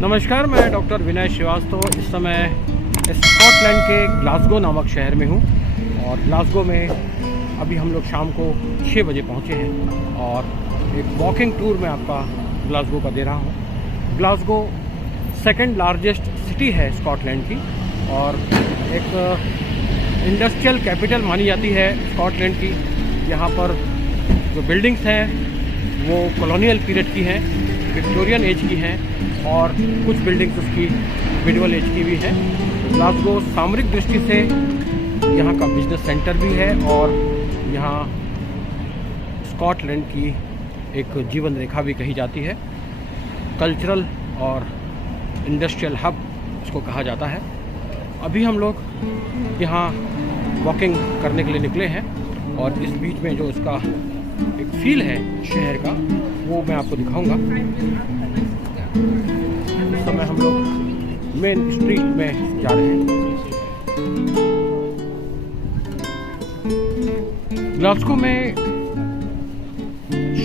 नमस्कार, मैं डॉक्टर विनय श्रीवास्तव इस समय स्कॉटलैंड के ग्लासगो नामक शहर में हूँ। और ग्लासगो में अभी हम लोग शाम को 6 बजे पहुँचे हैं और एक वॉकिंग टूर मैं आपका ग्लासगो का दे रहा हूँ। ग्लासगो सेकंड लार्जेस्ट सिटी है स्कॉटलैंड की और एक इंडस्ट्रियल कैपिटल मानी जाती है स्कॉटलैंड की। यहाँ पर जो बिल्डिंग्स हैं वो कॉलोनियल पीरियड की हैं, विक्टोरियन एज की हैं और कुछ बिल्डिंग्स उसकी मिडिवल एज की भी हैं। ग्लासगो सामरिक दृष्टि से यहाँ का बिजनेस सेंटर भी है और यहाँ स्कॉटलैंड की एक जीवन रेखा भी कही जाती है। कल्चरल और इंडस्ट्रियल हब इसको कहा जाता है। अभी हम लोग यहाँ वॉकिंग करने के लिए निकले हैं और इस बीच में जो इसका एक फील है शहर का वो मैं आपको दिखाऊंगा। इस समय हम लोग मेन स्ट्रीट में जा रहे हैं। ग्लासगो में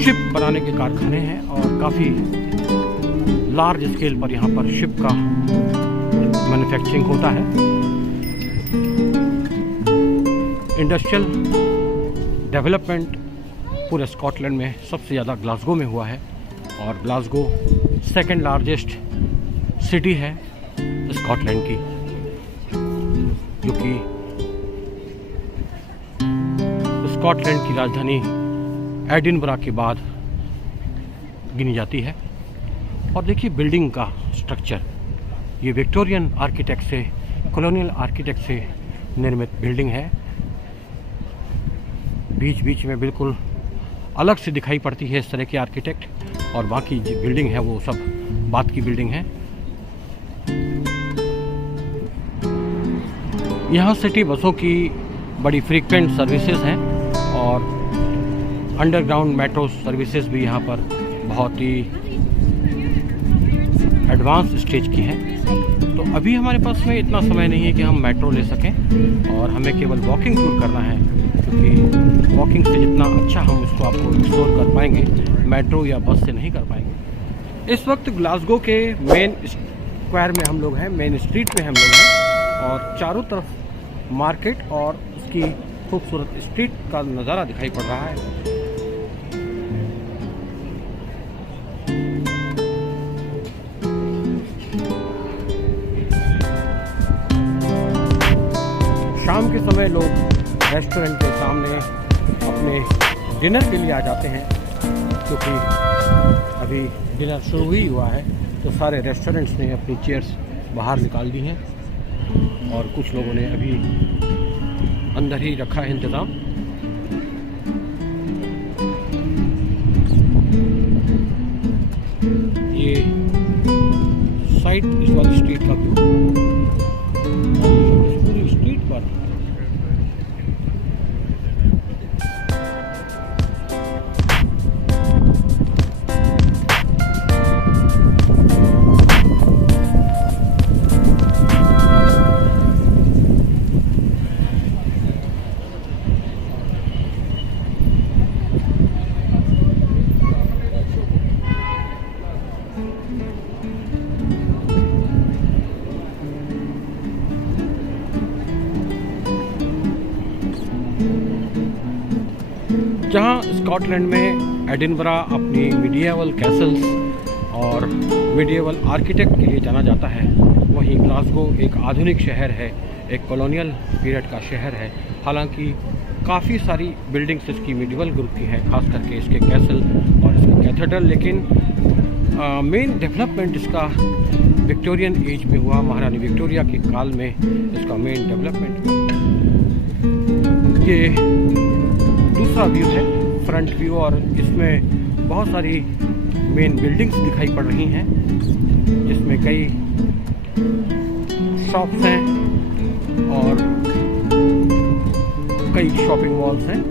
शिप बनाने के कारखाने हैं और काफ़ी लार्ज स्केल पर यहाँ पर शिप का मैन्युफैक्चरिंग होता है। इंडस्ट्रियल डेवलपमेंट पूरे स्कॉटलैंड में सबसे ज़्यादा ग्लासगो में हुआ है और ग्लासगो सेकंड लार्जेस्ट सिटी है स्कॉटलैंड की, जो कि स्कॉटलैंड की राजधानी एडिनबरा के बाद गिनी जाती है। और देखिए बिल्डिंग का स्ट्रक्चर, ये विक्टोरियन आर्किटेक्ट से, कॉलोनियल आर्किटेक्ट से निर्मित बिल्डिंग है। बीच बीच में बिल्कुल अलग से दिखाई पड़ती है इस तरह की आर्किटेक्ट, और बाकी जो बिल्डिंग है वो सब बात की बिल्डिंग है। यहाँ सिटी बसों की बड़ी फ्रीक्वेंट सर्विसेज हैं और अंडरग्राउंड मेट्रो सर्विसेज भी यहाँ पर बहुत ही एडवांस स्टेज की हैं। तो अभी हमारे पास में इतना समय नहीं है कि हम मेट्रो ले सकें और हमें केवल वॉकिंग टूर करना है, क्योंकि वॉकिंग से जितना अच्छा हम इसको आपको एक्सप्लोर कर पाएंगे मेट्रो या बस से नहीं कर पाएंगे। इस वक्त ग्लासगो के मेन स्क्वायर में हम लोग हैं, मेन स्ट्रीट में हम लोग हैं और चारों तरफ मार्केट और उसकी खूबसूरत स्ट्रीट का नज़ारा दिखाई पड़ रहा है। शाम के समय लोग रेस्टोरेंट के सामने अपने डिनर के लिए आ जाते हैं, क्योंकि अभी डिनर शुरू ही हुआ है तो सारे रेस्टोरेंट्स ने अपनी चेयर्स बाहर निकाल दी हैं और कुछ लोगों ने अभी अंदर ही रखा है इंतज़ाम। ये साइड इस वाली स्ट्रीट का व्यू, इस पूरी स्ट्रीट पर जहाँ स्कॉटलैंड में एडिनबरा अपनी मीडिएवल कैसल्स और मीडिएवल आर्किटेक्ट के लिए जाना जाता है, वहीं ग्लासगो एक आधुनिक शहर है, एक कॉलोनियल पीरियड का शहर है। हालांकि काफ़ी सारी बिल्डिंग्स इसकी मीडिएवल ग्रुप की हैं, खास करके इसके कैसल और इसके कैथेड्रल, लेकिन मेन डेवलपमेंट इसका विक्टोरियन एज में हुआ। महारानी विक्टोरिया के काल में इसका मेन डेवलपमेंट। ये दूसरा व्यू है, फ्रंट व्यू, और इसमें बहुत सारी मेन बिल्डिंग्स दिखाई पड़ रही हैं, जिसमें कई शॉप्स हैं और कई शॉपिंग मॉल्स हैं।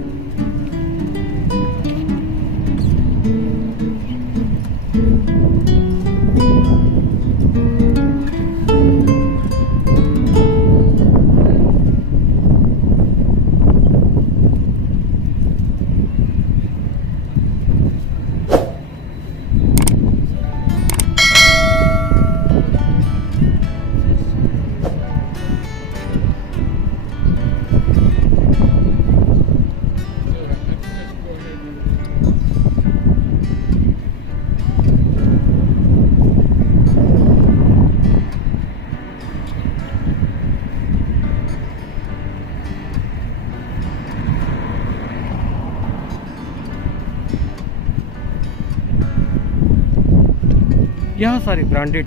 यहाँ सारे ब्रांडेड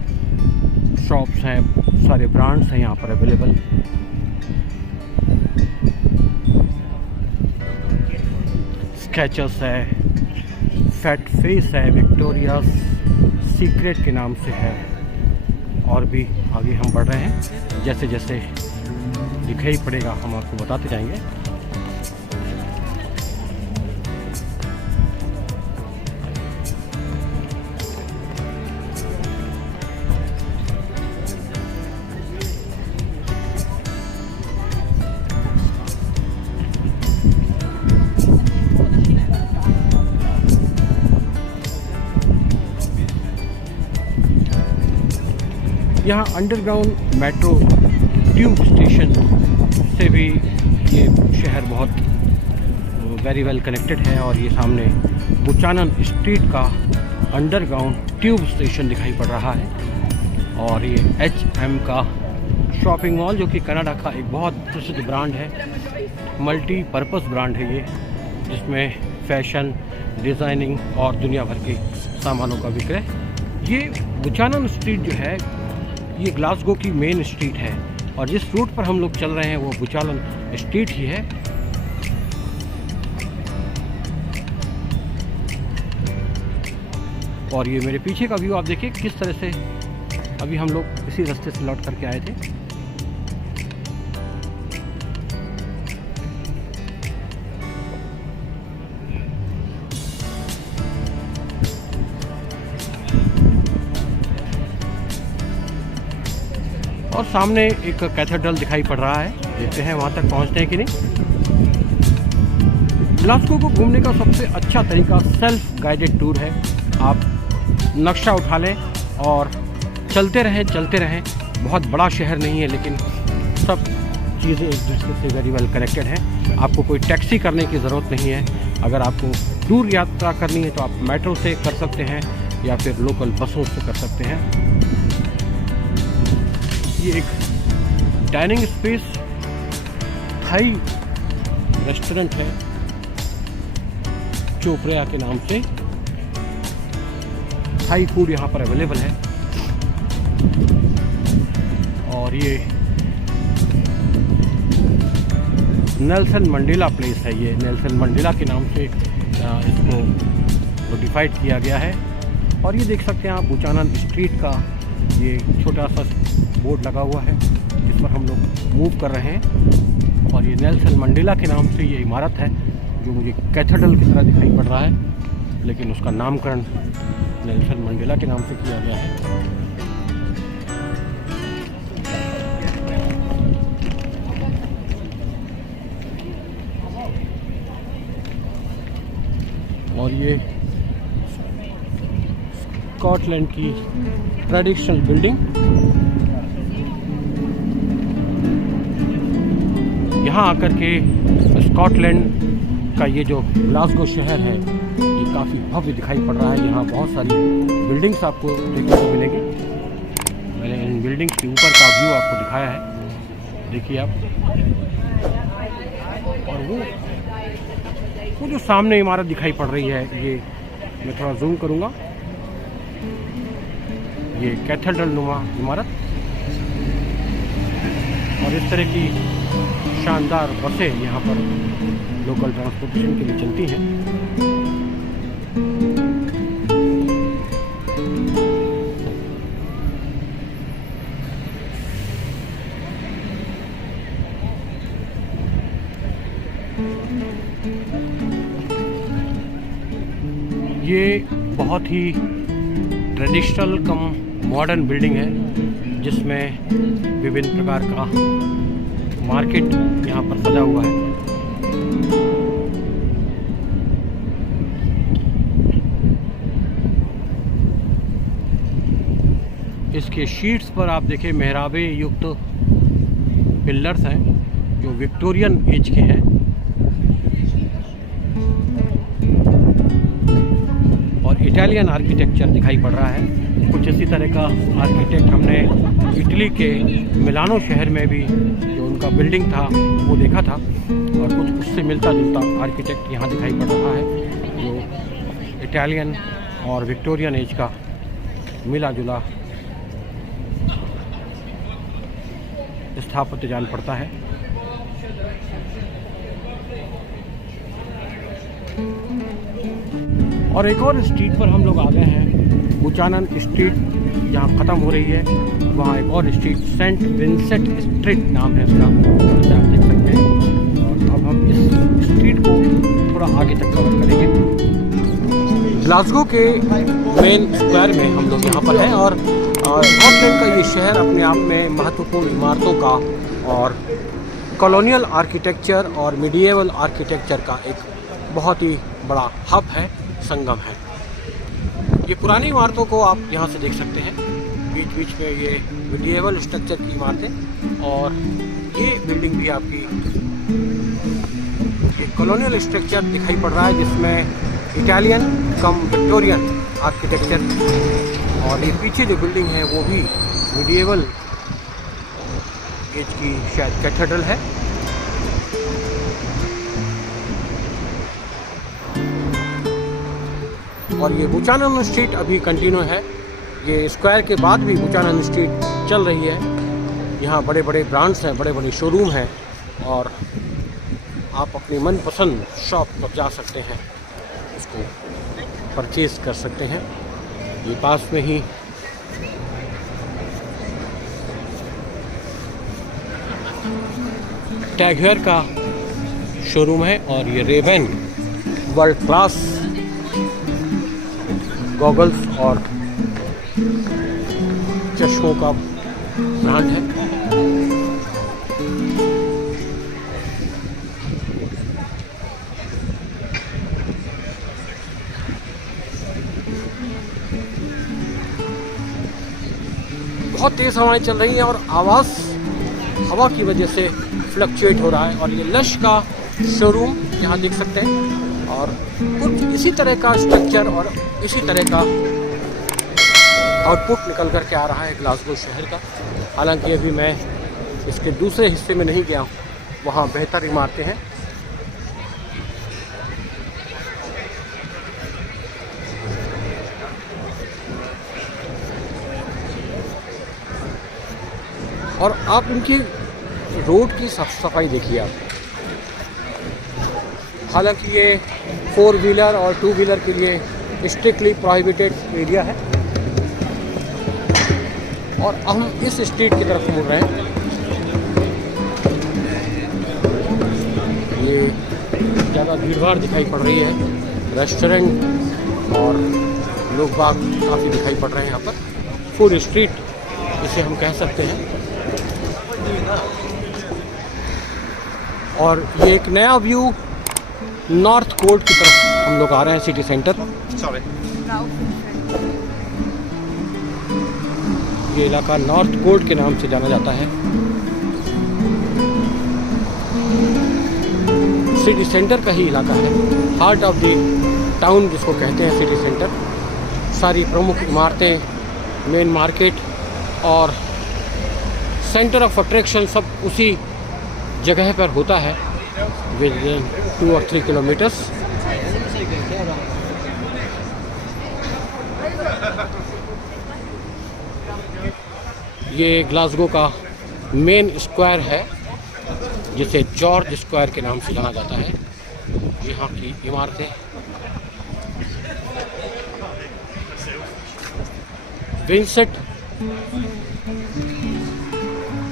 शॉप्स हैं, सारे ब्रांड्स हैं यहाँ पर अवेलेबल। स्केचर्स है, फैट फेस है, विक्टोरिया सीक्रेट के नाम से है, और भी आगे हम बढ़ रहे हैं। जैसे जैसे दिखाई पड़ेगा हम आपको बताते जाएंगे। यहाँ अंडरग्राउंड मेट्रो ट्यूब स्टेशन से भी ये शहर बहुत वेरी वेल कनेक्टेड है। और ये सामने बुचानन स्ट्रीट का अंडरग्राउंड ट्यूब स्टेशन दिखाई पड़ रहा है। और ये H&M का शॉपिंग मॉल, जो कि कनाडा का एक बहुत प्रसिद्ध ब्रांड है, मल्टीपर्पज़ ब्रांड है ये, जिसमें फैशन, डिज़ाइनिंग और दुनिया भर के सामानों का विक्रय। ये बुचानन स्ट्रीट जो है ये ग्लासगो की मेन स्ट्रीट है, और जिस रूट पर हम लोग चल रहे हैं वो बुचानन स्ट्रीट ही है। और ये मेरे पीछे का व्यू आप देखिए किस तरह से, अभी हम लोग इसी रास्ते से लौट करके आए थे। और सामने एक कैथेड्रल दिखाई पड़ रहा है, देखते हैं वहाँ तक पहुँचते हैं कि नहीं। ग्लासगो को घूमने का सबसे अच्छा तरीका सेल्फ गाइडेड टूर है। आप नक्शा उठा लें और चलते रहें। बहुत बड़ा शहर नहीं है, लेकिन सब चीज़ें एक दूसरे से वेरी वेल कनेक्टेड हैं। आपको कोई टैक्सी करने की ज़रूरत नहीं है। अगर आपको दूर यात्रा करनी है तो आप मेट्रो से कर सकते हैं या फिर लोकल बसों से कर सकते हैं। ये एक डाइनिंग स्पेस थाई रेस्टोरेंट है, चोपड़िया के नाम से। थाई फूड यहाँ पर अवेलेबल है। और ये नेल्सन मंडेला प्लेस है, ये नेल्सन मंडेला के नाम से इसको नोटिफाइड किया गया है। और ये देख सकते हैं आप बुचानन स्ट्रीट का ये छोटा सा बोर्ड लगा हुआ है, जिस पर हम लोग मूव कर रहे हैं। और ये नेल्सन मंडेला के नाम से ये इमारत है, जो मुझे कैथेड्रल की तरह दिखाई पड़ रहा है, लेकिन उसका नामकरण नेल्सन मंडेला के नाम से किया गया है। और ये स्कॉटलैंड की ट्रेडिशनल बिल्डिंग, यहाँ आकर के स्कॉटलैंड का ये जो ग्लासगो शहर है ये काफ़ी भव्य दिखाई पड़ रहा है। यहाँ बहुत सारी बिल्डिंग्स आपको देखने को मिलेगी। मैंने इन बिल्डिंग्स के ऊपर का व्यू आपको दिखाया है, देखिए आप। और वो जो सामने इमारत दिखाई पड़ रही है, ये मैं थोड़ा जूम करूँगा, ये कैथेड्रल नुमा इमारत। और इस तरह की शानदार बसें यहाँ पर लोकल ट्रांसपोर्टेशन के लिए चलती हैं। ये बहुत ही ट्रेडिशनल कम मॉडर्न बिल्डिंग है, जिसमें विभिन्न प्रकार का मार्केट यहाँ पर सजा हुआ है। इसके शीट्स पर आप देखें मेहराबे युक्त पिलर्स हैं, जो विक्टोरियन एज के हैं। और इटालियन आर्किटेक्चर दिखाई पड़ रहा है। कुछ इसी तरह का आर्किटेक्ट हमने इटली के मिलानो शहर में भी जो उनका बिल्डिंग था वो देखा था, और कुछ उससे मिलता जुलता आर्किटेक्ट यहाँ दिखाई पड़ रहा है, जो इटालियन और विक्टोरियन एज का मिला जुला स्थापत्य जान पड़ता है। और एक और स्ट्रीट पर हम लोग आ गए हैं, बुचानन स्ट्रीट जहाँ ख़त्म हो रही है वहाँ एक और स्ट्रीट सेंट विंसेंट स्ट्रीट नाम है इसका, जैसे आप देख सकते हैं। और अब हम इस स्ट्रीट को थोड़ा आगे तक कवर करेंगे। ग्लासगो के मेन स्क्वायर में हम लोग यहाँ पर हैं और स्कॉटलैंड का ये शहर अपने आप में महत्वपूर्ण इमारतों का और कॉलोनियल आर्किटेक्चर और मिडिएवल आर्किटेक्चर का एक बहुत ही बड़ा हब है, संगम है। ये पुरानी इमारतों को आप यहाँ से देख सकते हैं, बीच बीच में ये मिडिएवल स्ट्रक्चर की इमारतें, और ये बिल्डिंग भी आपकी ये कॉलोनियल स्ट्रक्चर दिखाई पड़ रहा है जिसमें इटालियन कम विक्टोरियन आर्किटेक्चर, और ये पीछे जो बिल्डिंग है वो भी मिडिएवल एज की शायद कैथेड्रल है। और ये बुचानन स्ट्रीट अभी कंटिन्यू है, ये स्क्वायर के बाद भी बुचानन स्ट्रीट चल रही है। यहाँ बड़े बड़े ब्रांड्स हैं, बड़े बड़े शोरूम हैं और आप अपनी मनपसंद शॉप पर जा सकते हैं, इसको परचेज कर सकते हैं। ये पास में ही टैग हेयर का शोरूम है और ये रेबन वर्ल्ड क्लास गॉगल्स और चश्मों का ब्रांड है। बहुत तेज हवाएं चल रही हैं और आवाज़ हवा की वजह से फ्लक्चुएट हो रहा है। और ये लश का शोरूम यहाँ देख सकते हैं और कुछ इसी तरह का स्ट्रक्चर और इसी तरह का आउटपुट निकल कर के आ रहा है ग्लासगो शहर का। हालांकि अभी मैं इसके दूसरे हिस्से में नहीं गया हूँ, वहाँ बेहतर इमारतें हैं। और आप उनकी रोड की साफ सफाई देखिए आप। हालांकि ये 4 व्हीलर और 2 व्हीलर के लिए स्ट्रिक्टली प्रोहिबिटेड एरिया है। और हम इस स्ट्रीट की तरफ मुड़ रहे हैं। ये ज़्यादा भीड़ भाड़ दिखाई पड़ रही है, रेस्टोरेंट और लोग बाग काफ़ी दिखाई पड़ रहे हैं यहाँ पर। फूड स्ट्रीट इसे हम कह सकते हैं। और ये एक नया व्यू नॉर्थ कोर्ट की तरफ हम लोग आ रहे हैं, सिटी सेंटर। ये इलाका नॉर्थ कोर्ट के नाम से जाना जाता है। सिटी सेंटर का ही इलाका है, हार्ट ऑफ द टाउन जिसको कहते हैं सिटी सेंटर। सारी प्रमुख इमारतें, मेन मार्केट और सेंटर ऑफ अट्रैक्शन सब उसी जगह पर होता है, विद 2 और 3 किलोमीटर्स। ये ग्लासगो का मेन स्क्वायर है जिसे जॉर्ज स्क्वायर के नाम से जाना जाता है। यहाँ की इमारतें विंसेंट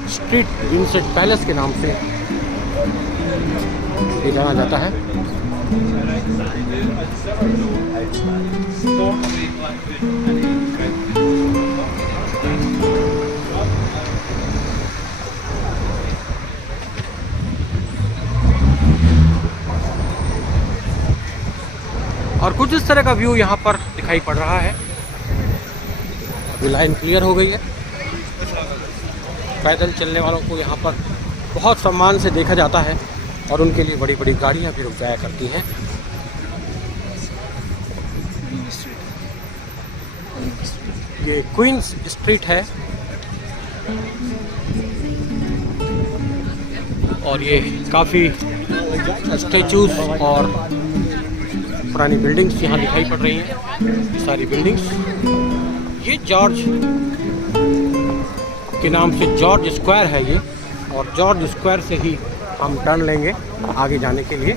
स्ट्रीट, विंसेंट पैलेस के नाम से ये जाना जाता है। और कुछ इस तरह का व्यू यहाँ पर दिखाई पड़ रहा है। अभी लाइन क्लियर हो गई है। पैदल चलने वालों को यहाँ पर बहुत सम्मान से देखा जाता है और उनके लिए बड़ी बड़ी गाड़ियाँ भी रुक जाया करती हैं। ये क्वींस स्ट्रीट है और ये काफ़ी स्टैचूज और पुरानी बिल्डिंग्स यहाँ दिखाई पड़ रही हैं। सारी बिल्डिंग्स ये जॉर्ज के नाम से जॉर्ज स्क्वायर है ये, और जॉर्ज स्क्वायर से ही हम टर्न लेंगे आगे जाने के लिए।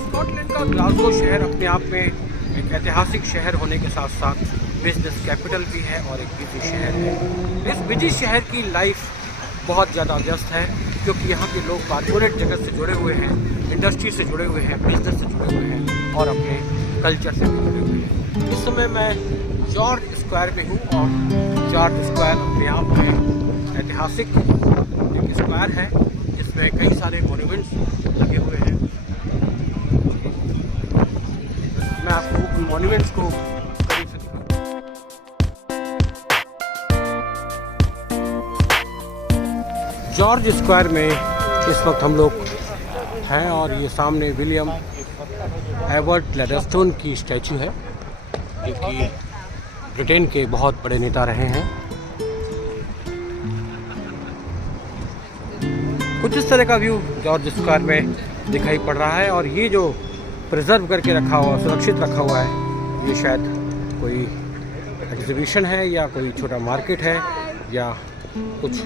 स्कॉटलैंड का ग्लासगो शहर अपने आप में एक ऐतिहासिक शहर होने के साथ साथ बिजनेस कैपिटल भी है और एक बिजी शहर है। इस बिजी शहर की लाइफ बहुत ज़्यादा व्यस्त है क्योंकि यहाँ के लोग कॉर्पोरेट जगत से जुड़े हुए हैं, इंडस्ट्री से जुड़े हुए हैं, बिजनेस से जुड़े हुए हैं और अपने कल्चर से जुड़े हुए हैं। इस समय मैं जॉर्ज स्क्वायर में हूँ और जॉर्ज स्क्वायर अपने आप में ऐतिहासिक एक स्क्वायर है जिसमें कई सारे मॉन्यूमेंट्स लगे हुए हैं। मैं आपको उन मॉन्यूमेंट्स को करीब से दिखाऊंगा। जॉर्ज स्क्वायर में इस वक्त हम लोग हैं और ये सामने विलियम एबर्ट ग्लैडस्टोन की स्टैचू है जो कि ब्रिटेन के बहुत बड़े नेता रहे हैं। कुछ इस तरह का व्यू जॉर्ज स्क्वायर में दिखाई पड़ रहा है और ये जो प्रिजर्व करके रखा हुआ, सुरक्षित रखा हुआ है, ये शायद कोई एग्जीबिशन है या कोई छोटा मार्केट है या कुछ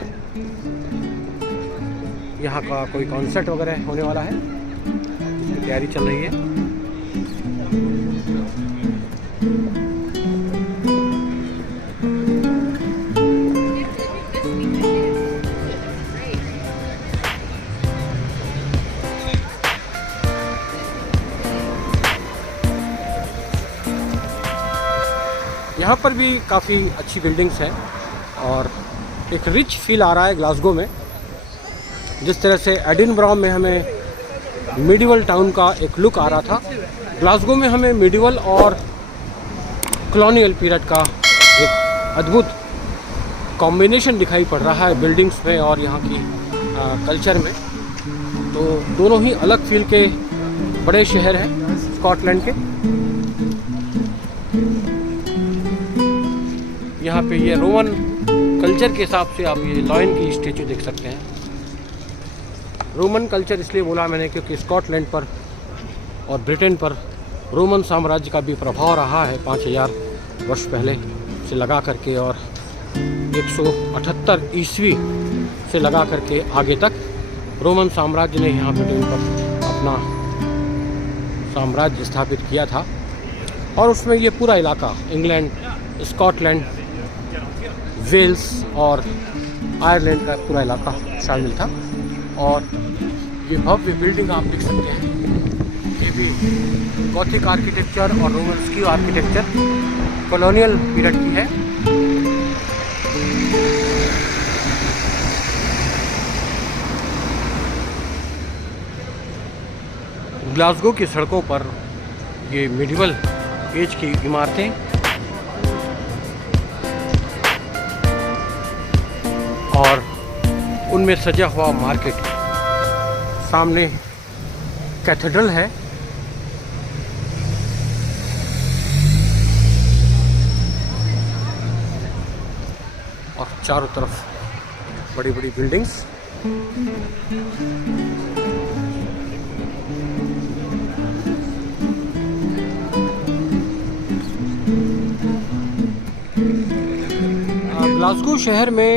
यहाँ का कोई कॉन्सर्ट वगैरह होने वाला है, इसकी तैयारी चल रही है। यहाँ पर भी काफ़ी अच्छी बिल्डिंग्स हैं और एक रिच फील आ रहा है ग्लासगो में। जिस तरह से एडिनबरा में हमें मिडिवल टाउन का एक लुक आ रहा था, ग्लासगो में हमें मिडिवल और कॉलोनियल पीरियड का एक अद्भुत कॉम्बिनेशन दिखाई पड़ रहा है बिल्डिंग्स में और यहाँ की कल्चर में। तो दोनों ही अलग फील के बड़े शहर हैं स्कॉटलैंड के। यहाँ पे ये रोमन कल्चर के हिसाब से आप ये लॉयन की स्टेचू देख सकते हैं। रोमन कल्चर इसलिए बोला मैंने क्योंकि स्कॉटलैंड पर और ब्रिटेन पर रोमन साम्राज्य का भी प्रभाव रहा है 5000 वर्ष पहले से लगा करके और 178 ईस्वी से लगा करके आगे तक रोमन साम्राज्य ने यहाँ ब्रिटेन पर अपना साम्राज्य स्थापित किया था। और उसमें ये पूरा इलाका इंग्लैंड, स्कॉटलैंड, वेल्स और आयरलैंड का पूरा इलाका शामिल था। और ये भव्य बिल्डिंग आप देख सकते हैं, ये भी गॉथिक आर्किटेक्चर और Roman skew architecture colonial period की है। ग्लासगो की सड़कों पर ये मिडिवल एज की इमारतें और उनमें सजा हुआ मार्केट, सामने कैथेड्रल है और चारों तरफ बड़ी बड़ी बिल्डिंग्स। ग्लासगो शहर में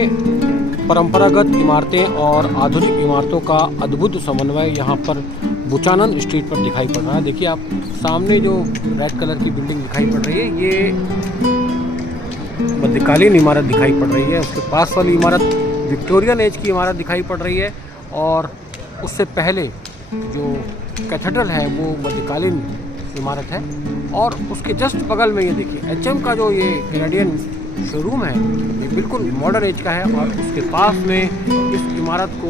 परंपरागत इमारतें और आधुनिक इमारतों का अद्भुत समन्वय यहाँ पर बुचानन स्ट्रीट पर दिखाई पड़ रहा है। देखिए आप सामने जो रेड कलर की बिल्डिंग दिखाई पड़ रही है, ये मध्यकालीन इमारत दिखाई पड़ रही है। उसके पास वाली इमारत विक्टोरियन एज की इमारत दिखाई पड़ रही है और उससे पहले जो कैथेड्रल है वो मध्यकालीन इमारत है। और उसके जस्ट बगल में ये देखिए HM का जो ये कैनेडियन शोरूम है, ये बिल्कुल मॉडर्न एज का है और उसके पास में इस इमारत को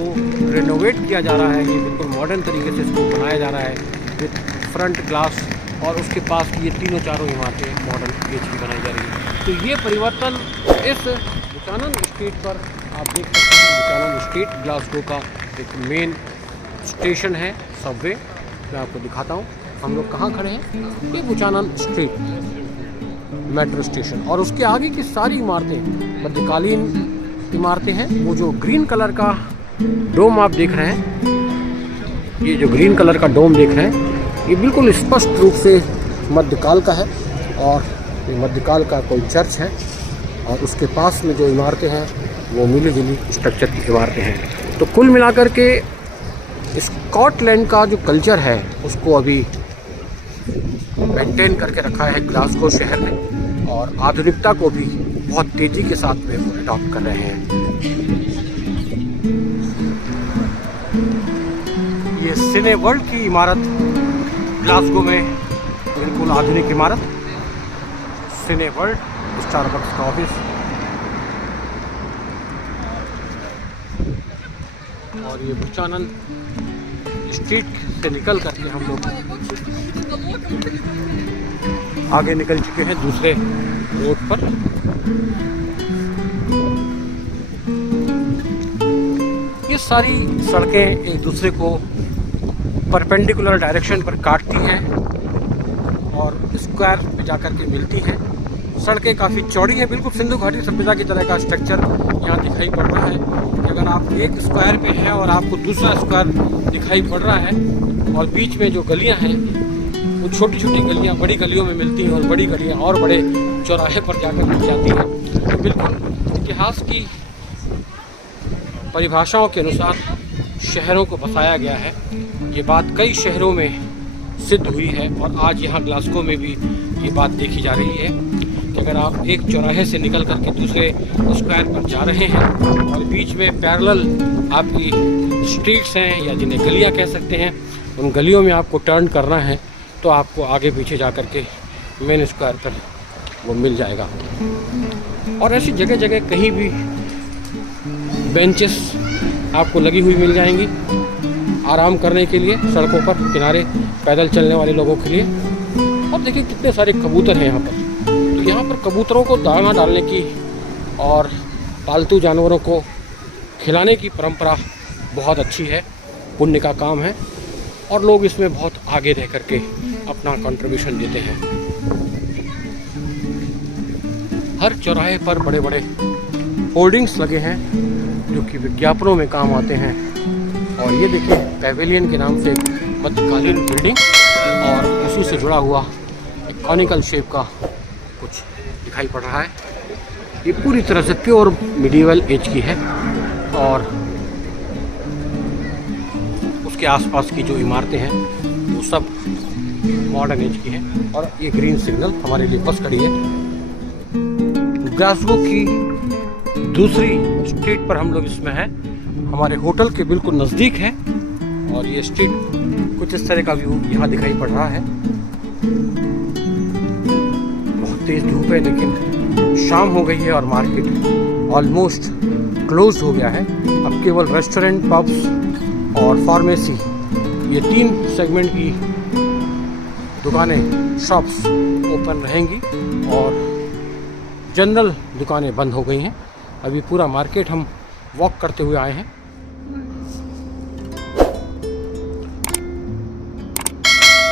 रेनोवेट किया जा रहा है। ये बिल्कुल मॉडर्न तरीके से इसको बनाया जा रहा है विद फ्रंट ग्लास और उसके पास की ये तीनों चारों इमारतें मॉडर्न एज की बनाई जा रही है। तो ये परिवर्तन इस बुचानन स्ट्रीट पर आप देख सकते हैं। बुचानन स्ट्रीट ग्लासगो का एक मेन स्टेशन है, सबवे। मैं आपको दिखाता हूँ हम लोग कहाँ खड़े हैं। ये बुचानन स्ट्रीट मेट्रो स्टेशन और उसके आगे की सारी इमारतें मध्यकालीन इमारतें हैं। वो जो ग्रीन कलर का डोम आप देख रहे हैं, ये जो ग्रीन कलर का डोम देख रहे हैं, ये बिल्कुल स्पष्ट रूप से मध्यकाल का है और ये मध्यकाल का कोई चर्च है। और उसके पास में जो इमारतें हैं वो मिली जुली स्ट्रक्चर की इमारतें हैं। तो कुल मिलाकर के स्कॉटलैंड का जो कल्चर है उसको अभी मेंटेन करके रखा है ग्लासगो शहर ने, और आधुनिकता को भी बहुत तेज़ी के साथ में वो अडॉप्ट कर रहे हैं। ये सिने वर्ल्ड की इमारत ग्लासगो में, बिल्कुल आधुनिक इमारत सिने वर्ल्ड, स्टारबक्स का ऑफिस। और ये बुचानन स्ट्रीट से निकल करके हम लोग आगे निकल चुके हैं दूसरे रोड पर। ये सारी सड़कें एक दूसरे को परपेंडिकुलर डायरेक्शन पर काटती हैं और स्क्वायर पे जाकर के मिलती हैं। सड़कें काफ़ी चौड़ी हैं, बिल्कुल सिंधु घाटी सभ्यता की तरह का स्ट्रक्चर यहाँ दिखाई पड़ रहा है कि अगर आप एक स्क्वायर पे हैं और आपको दूसरा स्क्वायर दिखाई पड़ रहा है और बीच में जो गलियाँ हैं वो छोटी छोटी गलियाँ बड़ी गलियों में मिलती हैं और बड़ी गलियाँ और बड़े चौराहे पर जाकर मिल जाती हैं। तो बिल्कुल इतिहास की परिभाषाओं के अनुसार शहरों को बसाया गया है। ये बात कई शहरों में सिद्ध हुई है और आज यहाँ ग्लासगो में भी ये बात देखी जा रही है कि अगर आप एक चौराहे से निकल करके दूसरे स्क्वायर पर जा रहे हैं और बीच में पैरेलल आपकी स्ट्रीट्स हैं या जिन्हें गलियाँ कह सकते हैं, उन गलियों में आपको टर्न करना है तो आपको आगे पीछे जा कर के मेन स्क्वायर पर वो मिल जाएगा। और ऐसी जगह जगह कहीं भी बेंचेस आपको लगी हुई मिल जाएंगी आराम करने के लिए, सड़कों पर किनारे पैदल चलने वाले लोगों के लिए। और देखिए कितने सारे कबूतर हैं यहाँ पर। तो यहाँ पर कबूतरों को दाना डालने की और पालतू जानवरों को खिलाने की परंपरा बहुत अच्छी है, पुण्य का काम है और लोग इसमें बहुत आगे रह करके अपना कंट्रीब्यूशन देते हैं। हर चौराहे पर बड़े बड़े होर्डिंग्स लगे हैं जो कि विज्ञापनों में काम आते हैं। और ये देखिए पैवेलियन के नाम से मध्यकालीन बिल्डिंग और उसी से जुड़ा हुआ एक कॉनिकल शेप का कुछ दिखाई पड़ रहा है। ये पूरी तरह से प्योर मिडिवल एज की है और उसके आसपास की जो इमारतें हैं वो सब मॉडर्न एज की हैं। और ये ग्रीन सिग्नल हमारे लिए बस खड़ी है। ग्लासगो की दूसरी स्ट्रीट पर हम लोग इसमें हैं, हमारे होटल के बिल्कुल नज़दीक है। और ये स्ट्रीट कुछ इस तरह का व्यू यहाँ दिखाई पड़ रहा है। बहुत तेज़ धूप है लेकिन शाम हो गई है और मार्केट ऑलमोस्ट क्लोज हो गया है। अब केवल रेस्टोरेंट, पब्स और फार्मेसी, ये 3 सेगमेंट की दुकानें, शॉप्स ओपन रहेंगी और जनरल दुकानें बंद हो गई हैं। अभी पूरा मार्केट हम वॉक करते हुए आए हैं।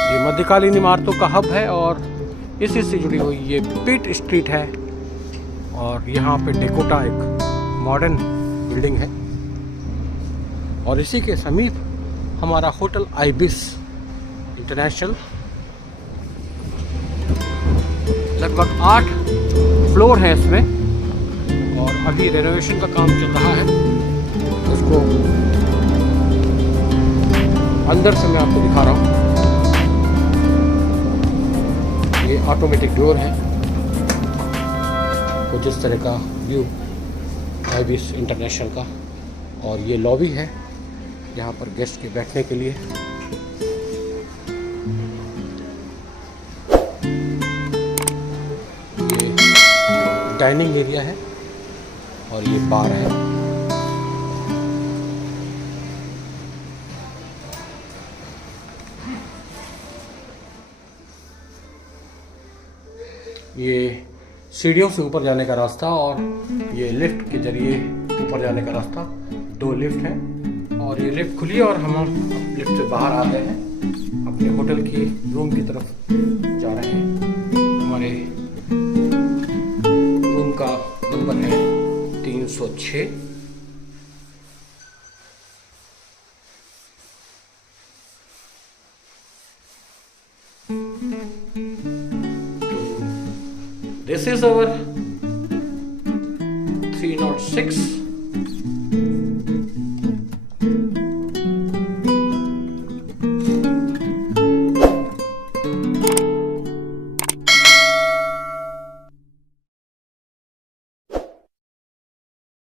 ये मध्यकालीन इमारतों का हब है और इसी से जुड़ी हुई ये पिट स्ट्रीट है और यहाँ पे डेकोटा एक मॉडर्न बिल्डिंग है और इसी के समीप हमारा होटल आइबिस इंटरनेशनल। लगभग 8 फ्लोर हैं इसमें और अभी रेनोवेशन का काम चल रहा है। उसको अंदर से मैं आपको दिखा रहा हूँ। ये ऑटोमेटिक डोर है। कुछ इस तरह का व्यू आइबिस इंटरनेशनल का। और ये लॉबी है यहाँ पर गेस्ट के बैठने के लिए। ये डाइनिंग एरिया है और ये बार है। ये सीढ़ियों से ऊपर जाने का रास्ता और ये लिफ्ट के जरिए ऊपर जाने का रास्ता। 2 लिफ्ट हैं और ये लिफ्ट खुली और हम लिफ्ट से बाहर आ गए हैं, अपने होटल की रूम की तरफ जा रहे हैं। हमारे रूम का नंबर है 3 306। This is our 306।